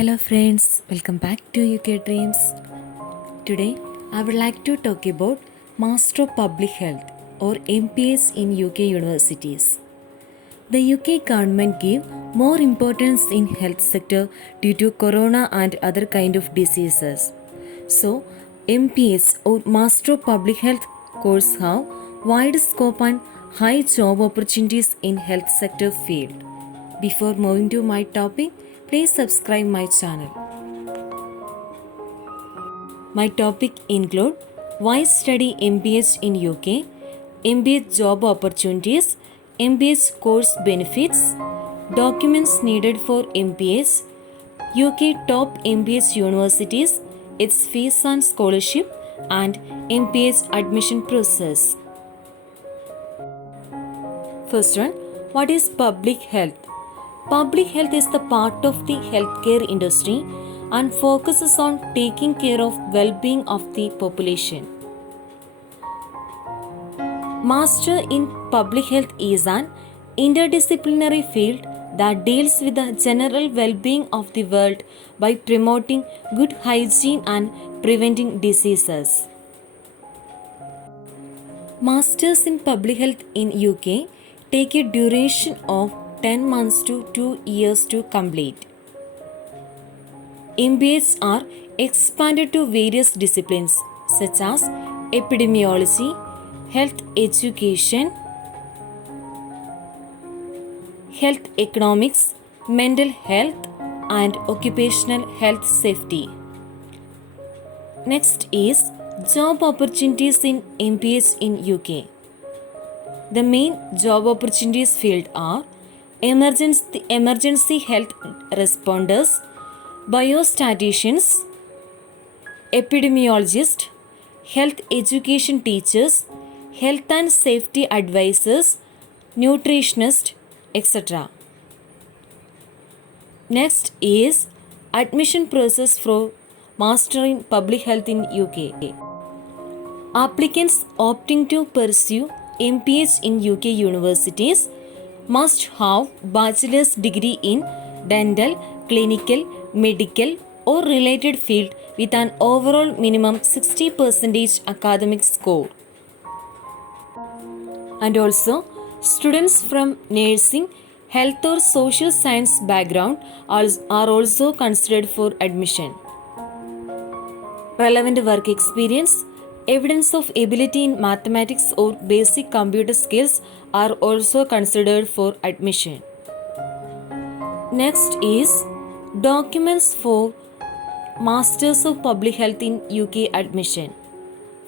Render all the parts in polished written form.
Hello friends, welcome back to UK Dreams. Today I would like to talk about Master of Public Health or MPS in UK universities. The UK government gave more importance in health sector due to corona and other kind of diseases. So MPS or Master of Public Health course have wide scope and high job opportunities in health sector field. Before moving to my topic, please subscribe my channel. My topic include why study MBS in UK, MBS job opportunities, MBS course benefits, documents needed for MBS, UK top MBS universities, its fees and scholarship, and MBS admission process. First one, what is public health? Public health is the part of the healthcare industry and focuses on taking care of well-being of the population. Master in Public Health is an interdisciplinary field that deals with the general well-being of the world by promoting good hygiene and preventing diseases. Masters in Public Health in UK take a duration of 10 months to 2 years to complete. MBAs are expanded to various disciplines such as epidemiology, health education, health economics, mental health, and occupational health safety. Next is job opportunities in MBAs in UK. The main job opportunities field are emergency health responders, biostatisticians, epidemiologists, health education teachers, health and safety advisors, nutritionists, etc. Next is admission process for Master in Public Health in UK. Applicants opting to pursue MPH in UK universities must have bachelor's degree in dental, clinical, medical or related field with an overall minimum 60% academic score. And also, students from nursing, health or social science background are also considered for admission. Relevant work experience, evidence of ability in mathematics or basic computer skills are also considered for admission. Next is documents for Masters of Public Health in UK admission.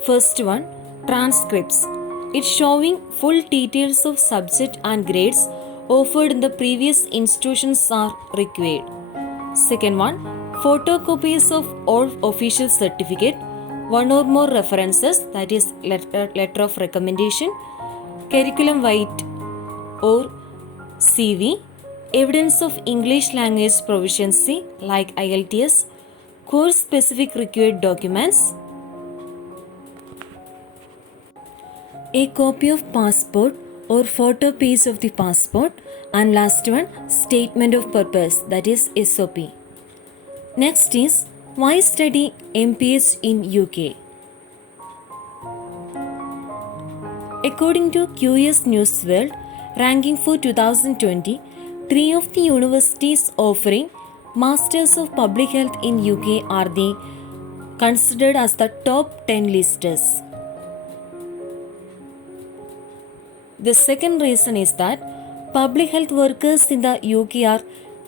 First one, transcripts. It's showing full details of subject and grades offered in the previous institutions are required. Second one, photocopies of all official certificate, one or more references, that is letter of recommendation, curriculum vitae or CV, evidence of English language proficiency like IELTS, course specific required documents, a copy of passport or photo piece of the passport, and last one, statement of purpose, that is SOP. Next is why study MPH in UK? According to QS News World ranking for 2020, 3 of the universities offering Masters of Public Health in UK are considered as the top 10 listers. The second reason is that public health workers in the UK are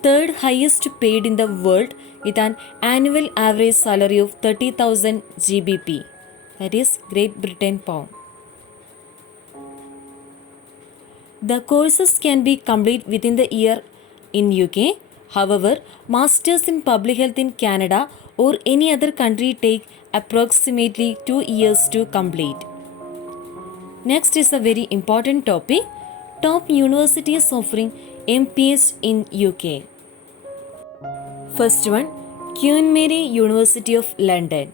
third highest paid in the world with an annual average salary of 30,000 GBP, that is Great Britain pound. The courses can be complete within the year in UK. However, Masters in Public Health in Canada or any other country take approximately 2 years to complete. Next is a very important topic, top universities offering MPH in UK. First one, Queen Mary University of London.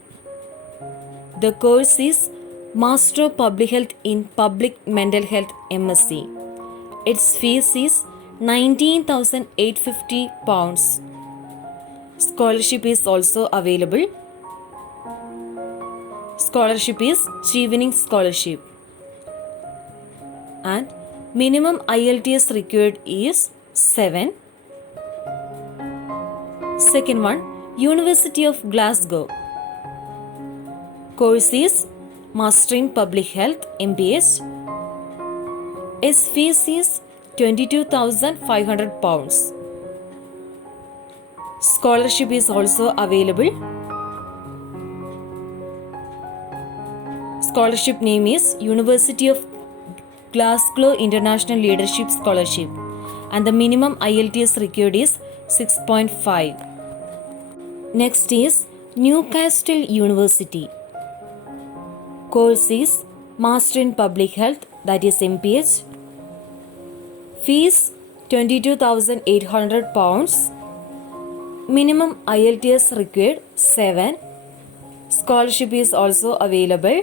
The course is Master of Public Health in Public Mental Health MSc. Its fees is £19,850. Scholarship is also available. Scholarship is Chevening Scholarship. And minimum IELTS required is 7. Second one, University of Glasgow. Course is Master in Public Health, MPH. Its fees is £22,500. Scholarship is also available. Scholarship name is University of Glasgow International Leadership Scholarship, and the minimum IELTS required is 6.5. Next is Newcastle University. Course is Master in Public Health, that is MPH. Fees £22,800. Minimum IELTS required 7. Scholarship is also available.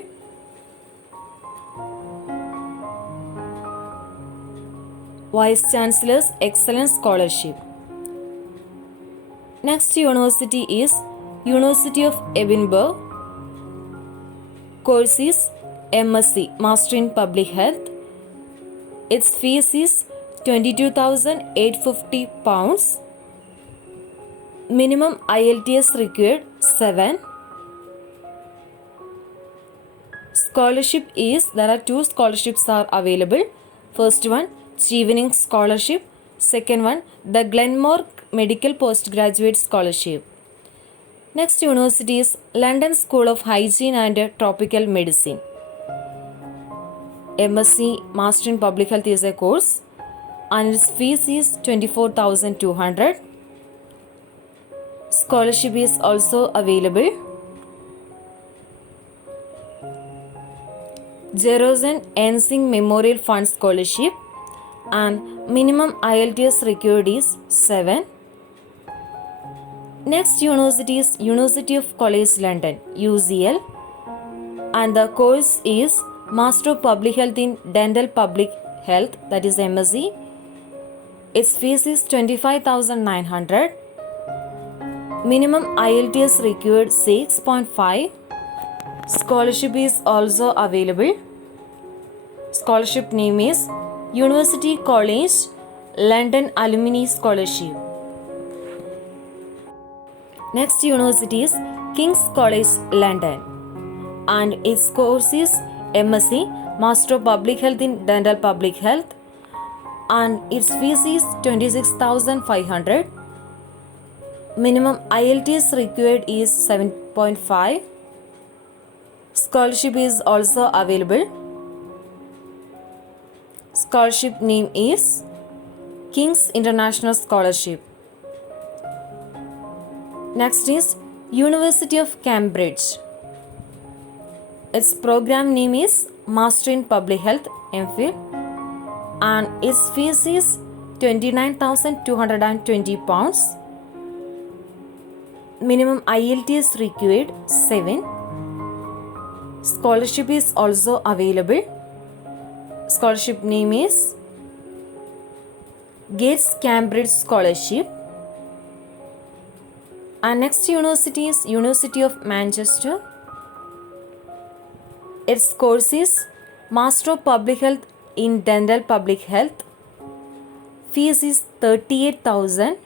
Vice Chancellor's Excellence Scholarship. Next university is University of Edinburgh. Course is MSc, Master in Public Health. Its fees is £22,850. Minimum IELTS required 7. Scholarship is, there are 2 scholarships are available. First one, Chevening Scholarship. Second one, the Glenmore Medical Postgraduate Scholarship. Next university is London School of Hygiene and Tropical Medicine. MSc, Master in Public Health is a course, and its fees is 24,200. Scholarship is also available. Jeroen Ensing Memorial Fund Scholarship, and minimum IELTS required is 7. Next university is University of College London, UCL, and the course is Master of Public Health in Dental Public Health, that is MSc. Its fees is 25,900. Minimum IELTS required 6.5. Scholarship is also available. Scholarship name is University College London Alumni Scholarship. Next university is King's College London, and its course is MSc, Master of Public Health in Dental Public Health, and its fees is 26,500. Minimum IELTS required is 7.5. Scholarship is also available. Scholarship name is King's International Scholarship. Next is University of Cambridge. Its program name is Master in Public Health, MPhil, and its fees is £29,220. Minimum IELTS required 7. Scholarship is also available. Scholarship name is Gates Cambridge Scholarship. And next university is University of Manchester. Its course is Master of Public Health in Dental Public Health. Fees is 38,000.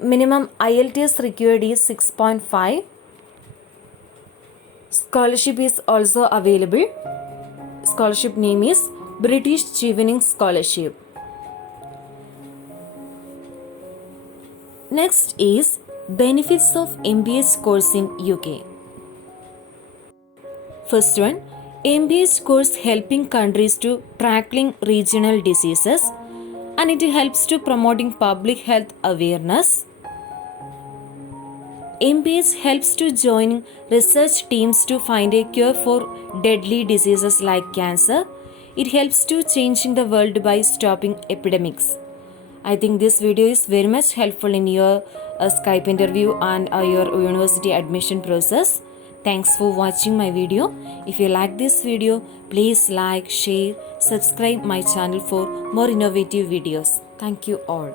Minimum IELTS required is 6.5. Scholarship is also available. Scholarship name is British Chevening Scholarship. Next is benefits of MBH course in UK. First one, MBH course helping countries to tackling regional diseases, and it helps to promoting public health awareness. MBH helps to join research teams to find a cure for deadly diseases like cancer. It helps to changing the world by stopping epidemics. I think this video is very much helpful in your Skype interview and your university admission process. Thanks for watching my video. If you like this video, please like, share, subscribe my channel for more innovative videos. Thank you all.